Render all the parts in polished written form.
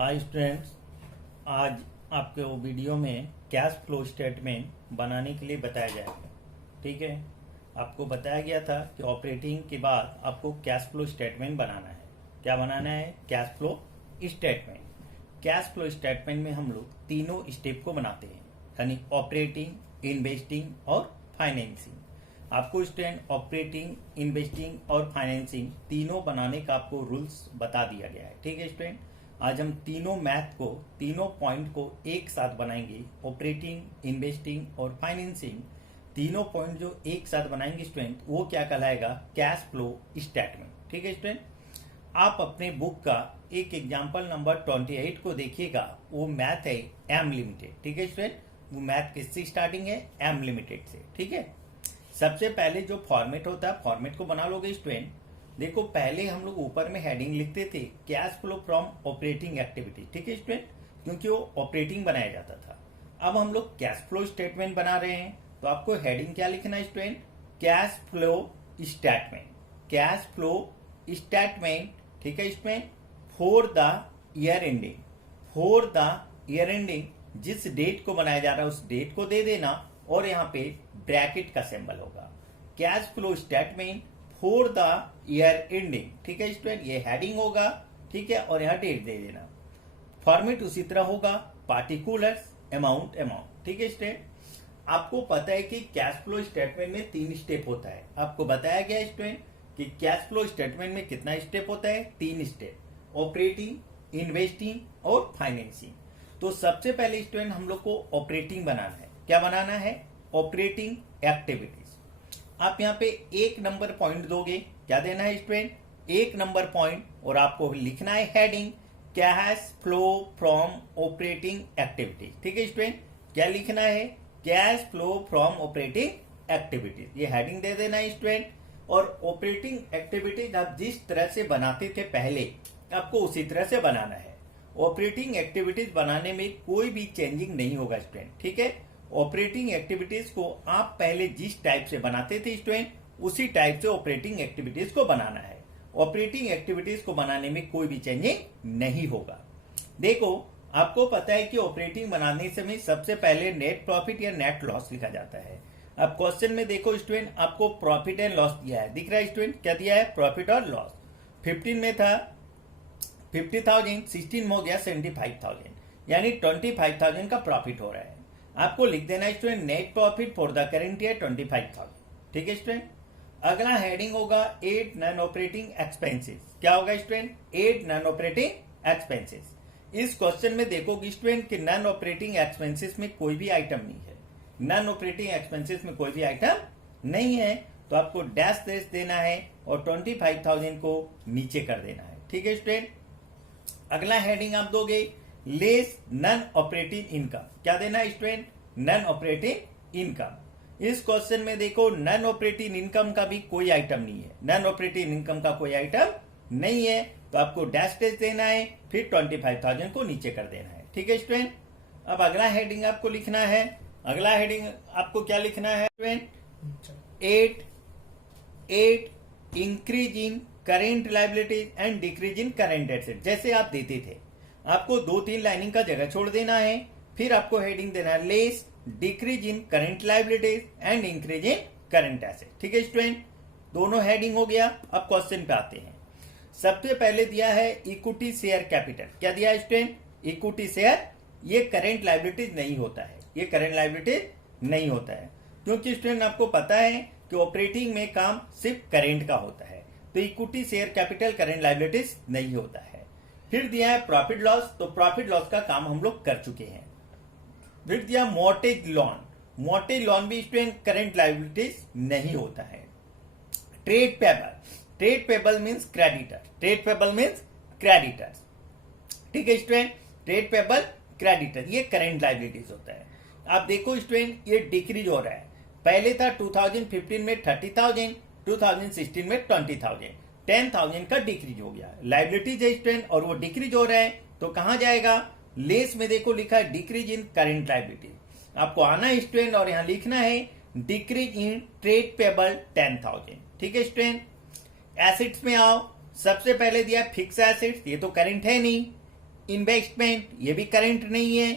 Hi students, आज आपके वो वीडियो में कैश फ्लो स्टेटमेंट बनाने के लिए बताया जाएगा। ठीक है, आपको बताया गया था कि ऑपरेटिंग के बाद आपको कैश फ्लो स्टेटमेंट बनाना है। क्या बनाना है? Cash flow statement. Cash flow statement में हम लोग तीनों स्टेप को बनाते हैं, यानी ऑपरेटिंग, इन्वेस्टिंग और फाइनेंसिंग। आपको स्टूडेंट ऑपरेटिंग, इन्वेस्टिंग और फाइनेंसिंग तीनों बनाने का आपको रूल्स बता दिया गया है। ठीक है स्टूडेंट, आज हम तीनों मैथ को, तीनों पॉइंट को एक साथ बनाएंगे। ऑपरेटिंग, इन्वेस्टिंग और फाइनेंसिंग तीनों पॉइंट जो एक साथ बनाएंगे स्टूडेंट, वो क्या कहलाएगा? Cash flow statement. ठीक है स्टूडेंट, आप अपने बुक का एक एग्जाम्पल नंबर 28 को देखिएगा। वो मैथ है एम लिमिटेड। ठीक है स्टूडेंट, वो मैथ किससे स्टार्टिंग है? एम लिमिटेड से। ठीक है, सबसे पहले जो फॉर्मेट होता है, फॉर्मेट को बना लोगे स्टूडेंट। देखो, पहले हम लोग ऊपर में हेडिंग लिखते थे cash flow from operating activity. ठीक है स्टूडेंट, क्योंकि वो ऑपरेटिंग बनाया जाता था। अब हम लोग कैश फ्लो स्टेटमेंट बना रहे हैं, तो आपको हेडिंग क्या लिखना है student? Cash flow statement. Cash flow statement. ठीक है student, for the year ending. For the year ending, जिस डेट को बनाया जा रहा है उस डेट को दे देना, और यहाँ पे ब्रैकेट का सिंबल होगा। Cash flow statement for the year ending. ठीक है स्टूडेंट, ये हेडिंग होगा। ठीक है, और यहाँ डेट दे देना। फॉर्मेट उसी तरह होगा, पार्टिकुलर्स, अमाउंट, अमाउंट। ठीक है स्टूडेंट, आपको पता है कि कैश फ्लो स्टेटमेंट में 3 स्टेप होता है। आपको बताया गया स्टूडेंट कि कैश फ्लो स्टेटमेंट में कितना स्टेप होता है? 3 स्टेप, ऑपरेटिंग, इन्वेस्टिंग और फाइनेंसिंग। तो सबसे पहले स्टूडेंट हम लोग को ऑपरेटिंग बनाना है। क्या बनाना है? Operating activities. आप यहाँ पे 1 नंबर पॉइंट दोगे। क्या देना है स्टूडेंट? 1 नंबर पॉइंट, और आपको लिखना है heading cash flow from operating activities. ठीक है स्टूडेंट, क्या लिखना है? Cash flow from operating activities. ये हेडिंग दे देना है स्टूडेंट। और ऑपरेटिंग एक्टिविटीज आप जिस तरह से बनाते थे पहले, आपको उसी तरह से बनाना है। ऑपरेटिंग एक्टिविटीज बनाने में कोई भी चेंजिंग नहीं होगा स्टूडेंट। ठीक है, ऑपरेटिंग एक्टिविटीज को आप पहले जिस टाइप से बनाते थे स्टूडेंट, उसी टाइप से ऑपरेटिंग एक्टिविटीज को बनाना है। ऑपरेटिंग एक्टिविटीज को बनाने में कोई भी चेंजिंग नहीं होगा। देखो, आपको पता है कि ऑपरेटिंग बनाने समय सबसे पहले नेट प्रॉफिट या नेट लॉस लिखा जाता है। अब क्वेश्चन में देखो स्टूडेंट, आपको प्रॉफिट एंड लॉस दिया है। दिख रहा है स्टूडेंट? क्या दिया है? प्रॉफिट और लॉस। 15 में था 50,000, 16 में हो गया 75,000, यानी 25,000 का प्रॉफिट हो रहा है। आपको लिख देना है student net profit for the current year 25,000। ठीक है स्टूडेंट, अगला हेडिंग होगा 8 नॉन ऑपरेटिंग एक्सपेंसेस। क्या होगा स्टूडेंट? 8 non operating expenses. इस क्वेश्चन में देखोगे स्टूडेंट कि नॉन ऑपरेटिंग एक्सपेंसेस में कोई भी आइटम नहीं है। नॉन ऑपरेटिंग एक्सपेंसेस में कोई भी आइटम नहीं है, तो आपको डैश डैश देना है और 25,000 को नीचे कर देना है। ठीक है स्टूडेंट, अगला हेडिंग आप दोगे लेस नॉन ऑपरेटिंग इनकम। क्या देना है स्टूडेंट? Non operating income. इस क्वेश्चन में देखो, नॉन ऑपरेटिंग इनकम का भी कोई आइटम नहीं है। नॉन ऑपरेटिंग इनकम का कोई आइटम नहीं है, तो आपको डैश डैश देना है, फिर 25,000 को नीचे कर देना है। ठीक है स्टूडेंट, अब अगला हेडिंग आपको लिखना है। अगला हेडिंग आपको क्या लिखना है student? 8 increase in current liabilities and decrease in current asset. जैसे आप देते थे, आपको 2-3 लाइनिंग का जगह छोड़ देना है, फिर आपको हेडिंग देना है less decrease in current liabilities and increase in current asset. ठीक है स्टूडेंट, दोनों हेडिंग हो गया। अब क्वेश्चन पे आते हैं। सबसे पहले दिया है इक्विटी शेयर कैपिटल। क्या दिया है स्टूडेंट? Equity share. ये करेंट लाइबिलिटीज नहीं होता है, ये करेंट लाइबिलिटीज नहीं होता है, क्योंकि स्टूडेंट आपको पता है कि ऑपरेटिंग में काम सिर्फ करेंट का होता है, तो equity share capital current liabilities नहीं होता है। फिर दिया है प्रॉफिट लॉस, तो प्रॉफिट लॉस का काम हम लोग कर चुके हैं। फिर दिया मॉर्टेज लोन। मॉर्टेज लोन भी स्टूडेंट करेंट लाइबिलिटीज नहीं होता है। Trade payable. Trade payable means creditor. Trade payable means creditors. ठीक है स्टूडेंट, ट्रेड पेबल क्रेडिटर, ये करेंट लाइबिलिटीज होता है। आप देखो स्टूडेंट, ये डिक्रीज हो रहा है। पहले था 2015 में 30,000, 2016 में 20,000, 10,000 का डिक्रीज हो गया। लाइबिलिटीज है स्टूडेंट, और वो डिक्रीज हो रहा है, तो कहां जाएगा? लेस में देखो लिखा है डिक्रीज इन करेंट लाइबिलिटी। आपको आना है स्टूडेंट और यहां लिखना है डिक्रीज इन ट्रेड पेबल 10,000। ठीक है स्टूडेंट, एसेट्स में आओ। सबसे पहले दिया फिक्स एसेट्स, ये तो करेंट है नहीं। इन्वेस्टमेंट, ये भी करंट नहीं है।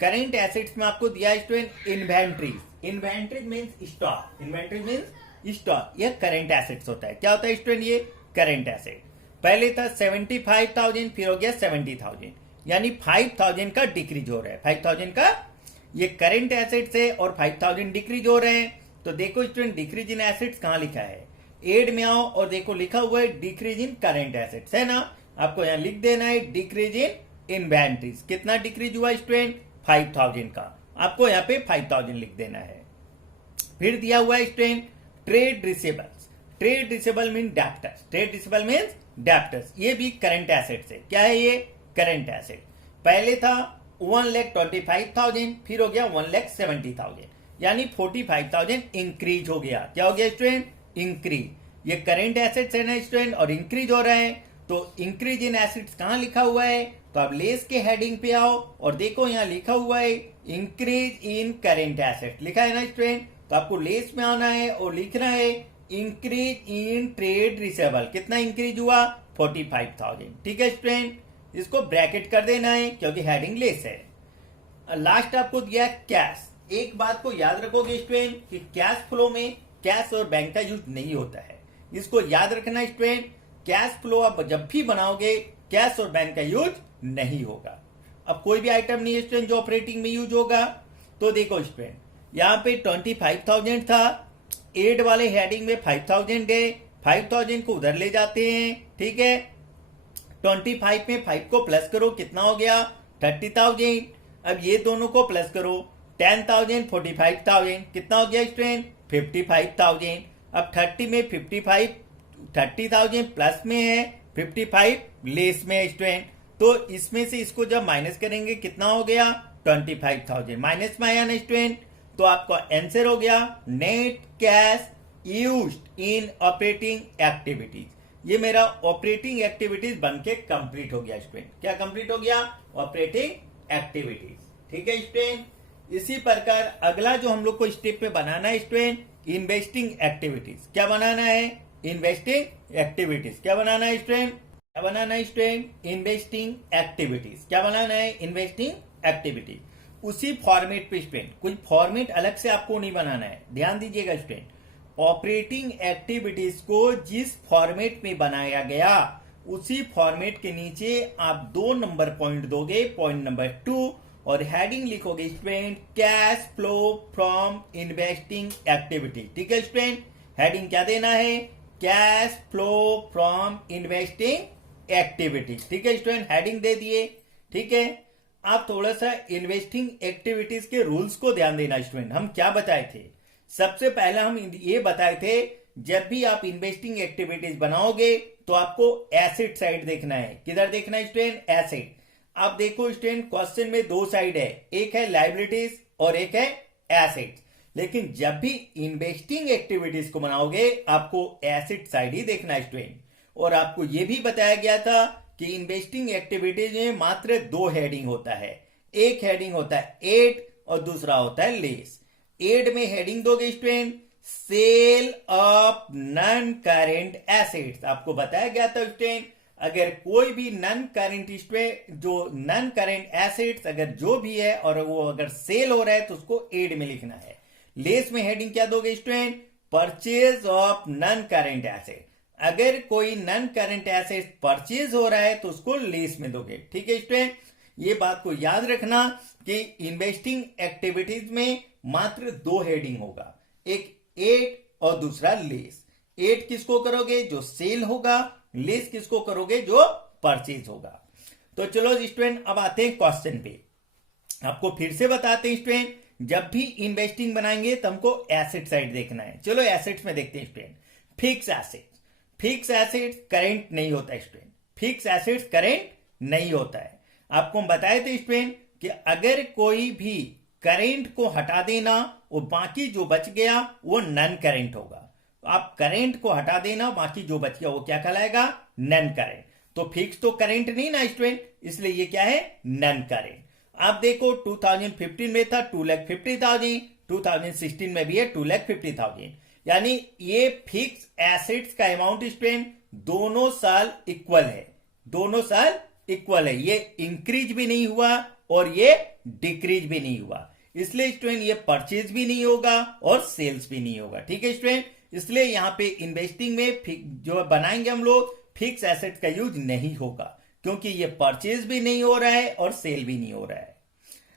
करंट एसेट्स में आपको दिया student inventories. Inventories means stock, inventories means stock, ये करंट एसेट्स होता है। क्या होता है स्टूडेंट? ये करंट एसेट। पहले था 75,000, फिर हो गया 70,000, यानी 5,000 का डिक्रीज हो रहा है। 5,000 का ये करंट एसेट्स है और 5,000 डिक्रीज हो रहे हैं। तो देखो स्टूडेंट, डिक्रीज इन एसेट्स कहां लिखा है? एड में आओ और देखो लिखा हुआ है डिक्रीज इन करंट एसेट्स, है ना। आपको यहां लिख देना है डिक्रीज इन इन्वेंट्रीज। कितना डिक्रीज हुआ स्टूडेंट? 5,000 का। आपको यहाँ पे 5,000 लिख देना है। फिर दिया हुआ है student trade receivables. Trade receivable mean debtors, trade receivable means debtors, ये भी करंट एसेट्स है। क्या है ये? Current asset. पहले था 1,25,000, फिर हो गया 1,70,000, यानी 45,000 इंक्रीज हो गया। क्या हो गया स्टूडेंट? इंक्रीज। ये करंट एसेट्स है ना स्टूडेंट, और इंक्रीज हो रहा है। तो इंक्रीज इन एसेट्स कहां लिखा हुआ है? तो आप लेस के हेडिंग पे आओ और देखो यहां लिखा हुआ है इंक्रीज इन करंट एसेट, लिखा है ना स्टूडेंट। तो आपको लेस में आना है और लिखना है इंक्रीज इन ट्रेड रिसीवेबल। कितना इंक्रीज हुआ? 45,000। ठीक है स्टूडेंट, इसको ब्रैकेट कर देना है क्योंकि हेडिंग लेस है। लास्ट आपको दिया कैश। एक बात को याद रखोगे स्टूडेंट कि कैश फ्लो में कैश और बैंक का यूज नहीं होता है, इसको याद रखना स्टूडेंट। कैश फ्लो आप जब भी बनाओगे कैश और बैंक का यूज नहीं होगा। अब कोई भी आइटम नहीं है स्टूडेंट जो ऑपरेटिंग में यूज होगा। तो देखो स्टूडेंट, यहाँ पे 25,000 था, एड वाले हेडिंग में 5,000 है। 5,000 को उधर ले जाते हैं, ठीक है। 25 में 5 को प्लस करो, कितना हो गया? 30,000। अब ये दोनों को प्लस करो, 10,000, 45,000, कितना हो गया स्टूडेंट? 55,000। अब 30 में 55, 30,000 प्लस में है, 55 लेस में है स्टूडेंट। तो इसमें से इसको जब माइनस करेंगे कितना हो गया? 25,000 माइनस में आया ना स्टूडेंट। तो आपका आंसर हो गया net cash used in operating activities. ये मेरा ऑपरेटिंग एक्टिविटीज बनके कंप्लीट हो गया स्टूडेंट। क्या कंप्लीट हो गया? Operating activities. ठीक है स्टूडेंट। इसी प्रकार अगला जो हम लोग को स्टेप पे बनाना है स्टूडेंट, इन्वेस्टिंग एक्टिविटीज। क्या बनाना है? Investing activities. क्या बनाना है स्टूडेंट? क्या बनाना है स्टूडेंट? Investing activities. क्या बनाना है? Investing activities. उसी फॉर्मेट पे स्टूडेंट, कोई फॉर्मेट अलग से आपको नहीं बनाना है, ध्यान दीजिएगा स्टूडेंट। ऑपरेटिंग एक्टिविटीज को जिस फॉर्मेट में बनाया गया उसी फॉर्मेट के नीचे आप 2 नंबर पॉइंट दोगे, पॉइंट नंबर 2, और हेडिंग लिखोगे student cash flow from investing activity. ठीक है स्टूडेंट, हेडिंग क्या देना है? Cash flow from investing activity. ठीक है स्टूडेंट, हेडिंग दे दिए। ठीक है, आप थोड़ा सा इन्वेस्टिंग एक्टिविटीज के रूल्स को ध्यान देना स्टूडेंट। हम क्या बताए थे? सबसे पहले हम ये बताए थे जब भी आप इन्वेस्टिंग एक्टिविटीज बनाओगे तो आपको एसेट साइड देखना है। किधर देखना है स्टूडेंट? एसेट। आप देखो स्टूडेंट, क्वेश्चन में 2 साइड है, एक है लायबिलिटीज और एक है एसेट। लेकिन जब भी इन्वेस्टिंग एक्टिविटीज को बनाओगे आपको एसेट साइड ही देखना है स्टूडेंट। और आपको यह भी बताया गया था कि इन्वेस्टिंग एक्टिविटीज में मात्र 2 हेडिंग होता है। एक हेडिंग होता है एड और दूसरा होता है लेस। एड में हेडिंग दोगे student sale of non current assets. आपको बताया गया था स्टूडेंट, अगर कोई भी नॉन करेंट जो नॉन करेंट एसेट्स अगर जो भी है और वो अगर सेल हो रहा है तो उसको एड में लिखना है। लेस में हेडिंग क्या दोगे student? Purchase of non current asset. अगर कोई नॉन करेंट एसेट परचेज हो रहा है तो उसको लेस में दोगे। ठीक है स्टूडेंट, ये बात को याद रखना कि इन्वेस्टिंग एक्टिविटीज में मात्र 2 हेडिंग होगा, एक एड और दूसरा लेस। एड किसको करोगे? जो सेल होगा। लेस किसको करोगे? जो परचेज होगा। तो चलो स्टूडेंट, अब आते हैं क्वेश्चन पे। आपको फिर से बताते हैं स्टूडेंट, जब भी इन्वेस्टिंग बनाएंगे तो हमको एसेट साइड देखना है। चलो एसेट्स में देखते हैं student. Fix assets. Fix assets current नहीं होता है स्टूडेंट। फिक्स एसेट्स करेंट नहीं होता है। आपको हम बताए थे स्टूडेंट कि अगर कोई भी करेंट को हटा देना और बाकी जो बच गया वो नॉन करेंट होगा। तो आप करेंट को हटा देना, बाकी जो बच गया वो क्या कहलाएगा? Non current. तो फिक्स तो करेंट नहीं ना स्टूडेंट, इसलिए ये क्या है? Non current. आप देखो 2015 में था 2,50,000, 2016 में भी है 2,50,000, यानी ये फिक्स एसेट्स का अमाउंट स्टूडेंट दोनों साल इक्वल है। दोनों साल इक्वल है, ये इंक्रीज भी नहीं हुआ और ये डिक्रीज भी नहीं हुआ, इसलिए स्टूडेंट ये परचेज भी नहीं होगा और सेल्स भी नहीं होगा। ठीक है स्टूडेंट, इसलिए यहां पे इन्वेस्टिंग में जो बनाएंगे हम लोग फिक्स एसेट का यूज नहीं होगा, क्योंकि ये परचेज भी नहीं हो रहा है और सेल भी नहीं हो रहा है।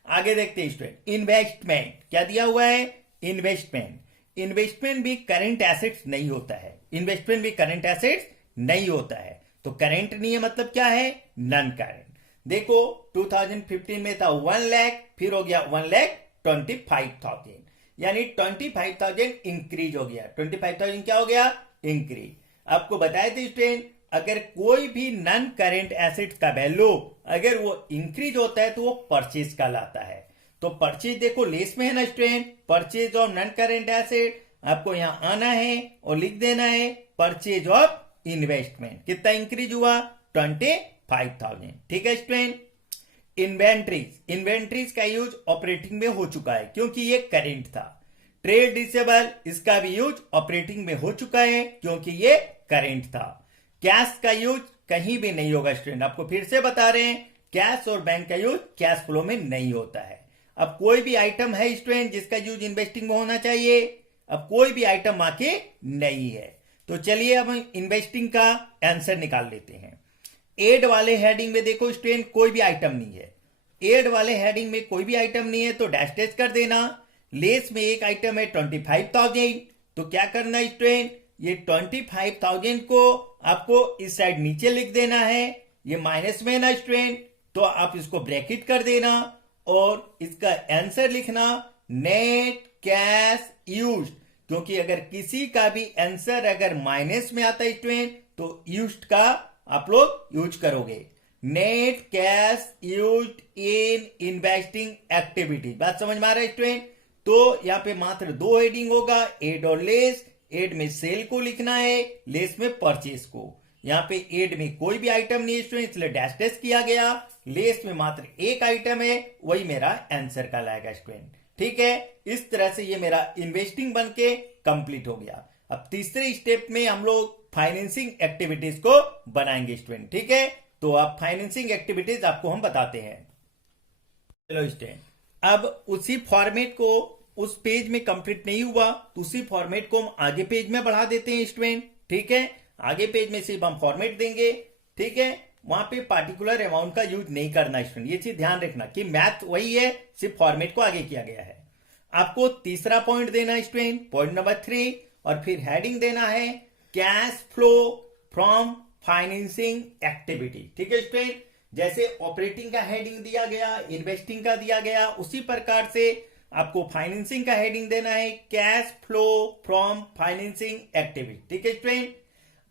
आगे देखते हैं स्टूडेंट, इन्वेस्टमेंट क्या दिया हुआ है, इन्वेस्टमेंट। इन्वेस्टमेंट भी करंट एसेट्स नहीं होता है, इन्वेस्टमेंट भी करंट एसेट्स नहीं होता है। तो करंट नहीं है मतलब क्या है, नॉन करंट। देखो 2015 में था 1 लाख, फिर हो गया 1,25,000, यानी 25,000 इंक्रीज हो गया। 25,000 क्या हो गया, इंक्रीज। आपको बताए थे स्टूडेंट, अगर कोई भी नॉन करेंट एसेट का वैल्यू अगर वो इंक्रीज होता है तो वो परचेज कहलाता है। तो परचेज देखो लेस में है ना student, purchase of non current asset, आपको यहां आना है और लिख देना है परचेज ऑफ इन्वेस्टमेंट। कितना इंक्रीज हुआ, 25,000। ठीक है स्टूडेंट। इन्वेंट्रीज, इन्वेंट्रीज का यूज ऑपरेटिंग में हो चुका है क्योंकि ये करेंट था। ट्रेड रिसीवेबल, इसका भी यूज ऑपरेटिंग में हो चुका है क्योंकि ये करेंट था। कैश का यूज कहीं भी नहीं होगा स्टूडेंट, आपको फिर से बता रहे हैं, कैश और बैंक का यूज कैश फ्लो में नहीं होता है। अब कोई भी आइटम है स्टूडेंट जिसका यूज इन्वेस्टिंग में होना चाहिए, अब कोई भी आइटम आके नहीं है। तो चलिए अब हम इन्वेस्टिंग का आंसर निकाल लेते हैं। एड वाले हेडिंग में देखो स्टूडेंट कोई भी आइटम नहीं है, एड वाले हेडिंग में कोई भी आइटम नहीं है तो डैश डैश कर देना। लेस में एक आइटम है 25,000, तो क्या करना स्टूडेंट, ये 25,000 को आपको इस साइड नीचे लिख देना है, ये माइनस में है ना स्टूडेंट, तो आप इसको ब्रैकेट कर देना और इसका आंसर लिखना नेट कैश यूज्ड, क्योंकि अगर किसी का भी आंसर अगर माइनस में आता है स्टूडेंट तो यूज्ड का आप लोग यूज करोगे। Net cash used in investing activities, बात समझ में आ रहा है स्टूडेंट। तो यहाँ पे मात्र दो हेडिंग होगा, एड और लेस। एड में सेल को लिखना है, लेस में परचेज को। यहाँ पे एड में कोई भी आइटम नहीं है स्टूडेंट, इसलिए डैश डैश किया गया। लेस में मात्र एक आइटम है, वही मेरा आंसर कहलाएगा स्टूडेंट। ठीक है, इस तरह से ये मेरा इन्वेस्टिंग बन के कंप्लीट हो गया। अब तीसरे स्टेप में हम लोग फाइनेंसिंग एक्टिविटीज को बनाएंगे स्टूडेंट। ठीक है, तो आप फाइनेंसिंग एक्टिविटीज आपको हम बताते हैं। चलो स्टूडेंट, अब उसी फॉर्मेट को उस पेज में कंप्लीट नहीं हुआ, उसी फॉर्मेट को हम आगे पेज में बढ़ा देते हैं स्टूडेंट। ठीक है, आगे पेज में सिर्फ हम फॉर्मेट देंगे। ठीक है, वहां पे पार्टिकुलर अमाउंट का यूज नहीं करना स्टूडेंट, ये चीज ध्यान रखना कि मैथ वही है, सिर्फ फॉर्मेट को आगे किया गया है। आपको तीसरा पॉइंट देना स्टूडेंट, पॉइंट नंबर 3, और फिर हेडिंग देना है cash flow from financing activity. ठीक है स्टूडेंट, जैसे ऑपरेटिंग का हेडिंग दिया गया, इन्वेस्टिंग का दिया गया, उसी प्रकार से आपको फाइनेंसिंग का हेडिंग देना है cash flow from financing activity. ठीक है स्टूडेंट,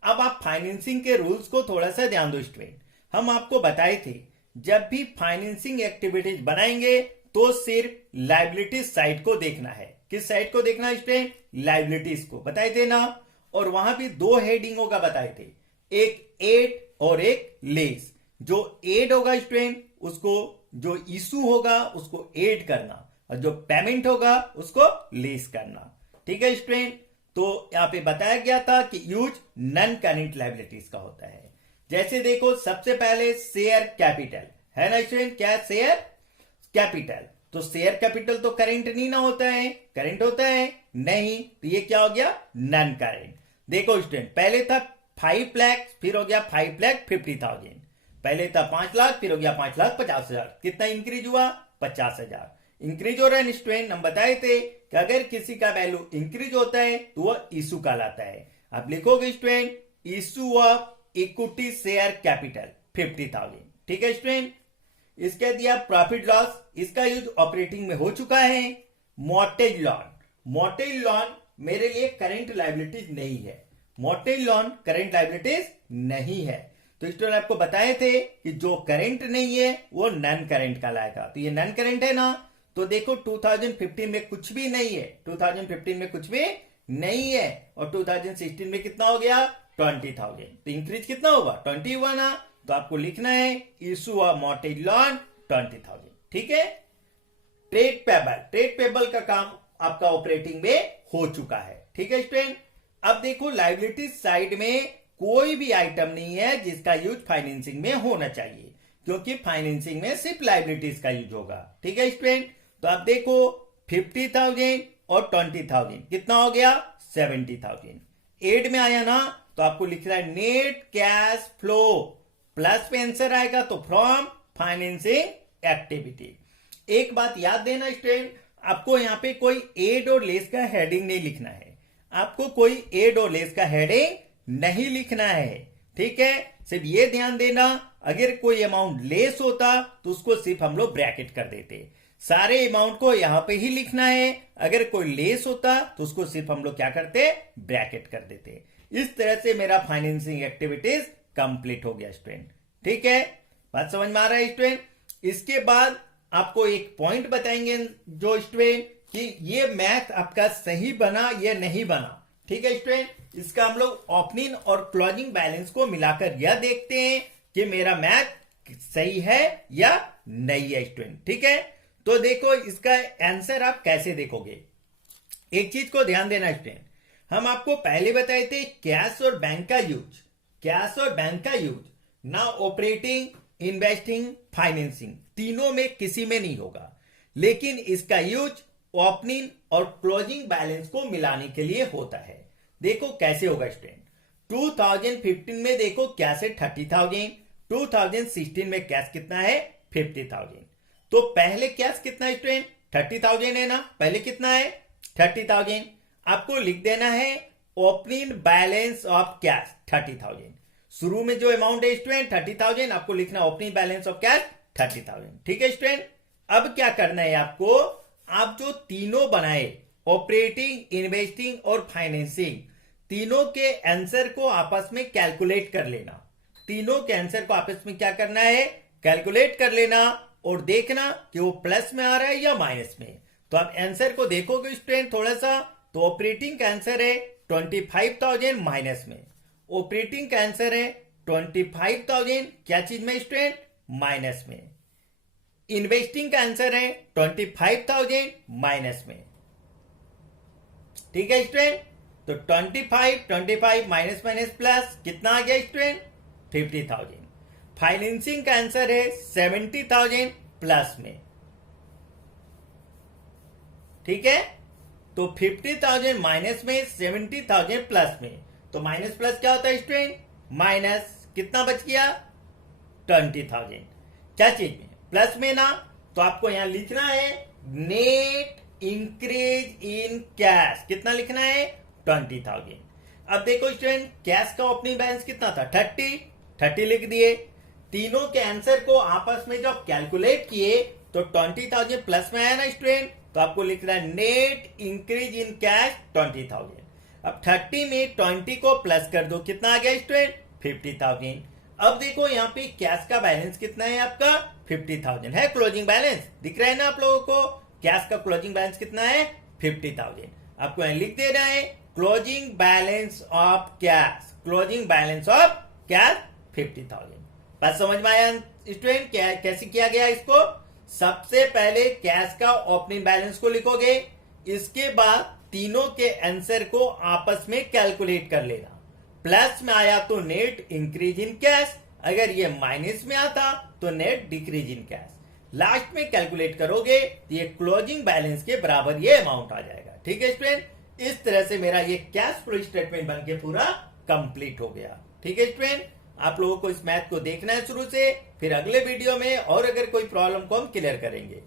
अब आप फाइनेंसिंग के रूल्स को थोड़ा सा ध्यान दो स्टूडेंट। हम आपको बताए थे जब भी फाइनेंसिंग एक्टिविटीज बनाएंगे तो सिर्फ लायबिलिटीज साइड को देखना है। किस साइड को देखना है स्टूडेंट, लायबिलिटीज को बताए थे ना। और वहां भी दो हेडिंगों का बताए थे, एक एड और एक लेस। जो एड होगा स्टूडेंट उसको, जो इशू होगा उसको एड करना, और जो पेमेंट होगा उसको लेस करना। ठीक है स्टूडेंट, तो यहां पे बताया गया था कि यूज नॉन करेंट लायबिलिटीज का होता है। जैसे देखो सबसे पहले शेयर कैपिटल है ना स्टूडेंट, क्या शेयर कैपिटल, तो शेयर कैपिटल तो करेंट नहीं ना होता है, करेंट होता है नहीं, तो ये क्या हो गया, नॉन करेंट। देखो स्टूडेंट, पहले था 5 लाख, फिर हो गया 5,50,000। पहले था 5 लाख, फिर हो गया 5,50,000। कितना इंक्रीज हुआ, 50,000 इंक्रीज हो रहा है स्टूडेंट। हम बताए थे कि अगर किसी का वैल्यू इंक्रीज होता है तो वह इशू कहलाता है। आप लिखोगे student issue of equity share capital 50,000। ठीक है स्टूडेंट, इसके दिया प्रॉफिट लॉस, इसका यूज ऑपरेटिंग में हो चुका है। मॉर्टेज लॉन, मॉर्टेज लॉन मेरे लिए करंट लायबिलिटीज नहीं है, मॉर्टेज लॉन करंट लायबिलिटीज नहीं है। तो स्टूडेंट आपको बताए थे कि जो करंट नहीं है वो नॉन करंट कहलाएगा, तो ये नॉन करंट है ना। तो देखो 2015 में कुछ भी नहीं है, 2015 में कुछ भी नहीं है, और 2016 में कितना हो गया, 20,000। तो इंक्रीज कितना होगा, 20 हुआ ना। तो आपको लिखना है इशू ऑफ मॉर्टेज लॉन 20,000। ठीक है, ट्रेड पेबल, ट्रेड पेबल का काम आपका ऑपरेटिंग में हो चुका है। ठीक है स्टूडेंट, अब देखो लायबिलिटी साइड में कोई भी आइटम नहीं है जिसका यूज फाइनेंसिंग में होना चाहिए, क्योंकि फाइनेंसिंग में सिर्फ लाइबिलिटीज का यूज होगा। ठीक है स्टूडेंट, तो आप देखो 50,000 और 20,000 कितना हो गया 70,000। एड में आया ना, तो आपको लिख रहा है नेट कैश फ्लो, प्लस में आंसर आएगा तो फ्रॉम फाइनेंसिंग एक्टिविटी। एक बात याद देना स्टूडेंट, आपको यहाँ पे कोई एड और लेस का हेडिंग नहीं लिखना है, आपको कोई एड और लेस का हेडिंग नहीं लिखना है। ठीक है, सिर्फ ये ध्यान देना, अगर कोई अमाउंट लेस होता तो उसको सिर्फ हम लोग ब्रैकेट कर देते, सारे अमाउंट को यहां पे ही लिखना है। अगर कोई लेस होता तो उसको सिर्फ हम लोग क्या करते, ब्रैकेट कर देते। इस तरह से मेरा फाइनेंसिंग एक्टिविटीज कंप्लीट हो गया स्टूडेंट। ठीक है, बात समझ में आ रहा है स्टूडेंट। इसके बाद आपको एक पॉइंट बताएंगे जो स्टूडेंट कि ये मैथ आपका सही बना या नहीं बना। ठीक है स्टूडेंट, इसका हम लोग ओपनिंग और क्लोजिंग बैलेंस को मिलाकर यह देखते हैं कि मेरा मैथ सही है या नहीं है स्टूडेंट। ठीक है, तो देखो इसका आंसर आप कैसे देखोगे। एक चीज को ध्यान देना स्टूडेंट, हम आपको पहले बताए थे कैश और बैंक का यूज, कैश और बैंक का यूज ना ऑपरेटिंग, इन्वेस्टिंग, फाइनेंसिंग तीनों में किसी में नहीं होगा, लेकिन इसका यूज ओपनिंग और क्लोजिंग बैलेंस को मिलाने के लिए होता है। देखो कैसे होगा स्टूडेंट, 2015 में देखो कैश है 30,000, 2016 में कैश कितना है 50,000। तो पहले कैश कितना है स्टूडेंट 30,000 है ना, पहले कितना है 30,000। आपको लिख देना है ओपनिंग बैलेंस ऑफ कैश 30,000। शुरू में जो अमाउंट है स्टूडेंट 30,000, आपको लिखना ओपनिंग बैलेंस ऑफ कैश 30,000। ठीक है स्टूडेंट, अब क्या करना है आपको, आप जो तीनों बनाए ऑपरेटिंग, इन्वेस्टिंग और फाइनेंसिंग, तीनों के आंसर को आपस में कैलकुलेट कर लेना। तीनों के आंसर को आपस में क्या करना है, कैलकुलेट कर लेना और देखना कि वो प्लस में आ रहा है या माइनस में। तो आप आंसर को देखोगे स्टूडेंट थोड़ा सा, तो ऑपरेटिंग का आंसर है 25,000 माइनस में, ऑपरेटिंग का आंसर है 25,000 क्या चीज में स्टूडेंट, माइनस में। इन्वेस्टिंग का आंसर है 25,000 माइनस में। ठीक है स्टूडेंट, तो 25 माइनस माइनस प्लस कितना आ गया स्टूडेंट 50,000। फाइनेंसिंग का आंसर है 70,000 प्लस में। ठीक है, तो 50,000 माइनस में, 70,000 प्लस में, तो माइनस प्लस क्या होता है स्टूडेंट, माइनस कितना बच गया 20,000 क्या चीज में, प्लस में ना। तो आपको यहां लिखना है नेट इंक्रीज इन कैश, कितना लिखना है 20,000। अब देखो स्टूडेंट कैश का ओपनिंग बैलेंस कितना था 30 लिख दिए। तीनों के आंसर को आपस में जब कैलकुलेट किए तो 20,000 प्लस में आया ना स्टूडेंट, तो आपको लिखना है नेट इंक्रीज इन कैश 20,000। अब 30 में 20 को प्लस कर दो, कितना आ गया स्टूडेंट 50,000। अब देखो यहाँ पे कैश का बैलेंस कितना है आपका 50,000 है, क्लोजिंग बैलेंस दिख रहा है ना आप लोगों को, कैश का क्लोजिंग बैलेंस कितना है 50,000। आपको यहाँ लिख देना है closing balance of cash, closing balance of cash 50,000। बात समझ में आया स्टूडेंट, कैसे किया गया इसको, सबसे पहले कैश का ओपनिंग बैलेंस को लिखोगे, इसके बाद तीनों के आंसर को आपस में कैलकुलेट कर लेना। प्लस में आया तो नेट इंक्रीज इन कैश, अगर ये माइनस में आता तो net decrease in cash. Last में कैलकुलेट करोगे तो ये क्लोजिंग बैलेंस के बराबर ये अमाउंट आ जाएगा। ठीक है स्टूडेंट, इस तरह से मेरा ये कैश फ्लो स्टेटमेंट बन के पूरा कंप्लीट हो गया। ठीक है स्टूडेंट, आप लोगों को इस मैथ को देखना है शुरू से, फिर अगले वीडियो में और अगर कोई प्रॉब्लम को हम क्लियर करेंगे।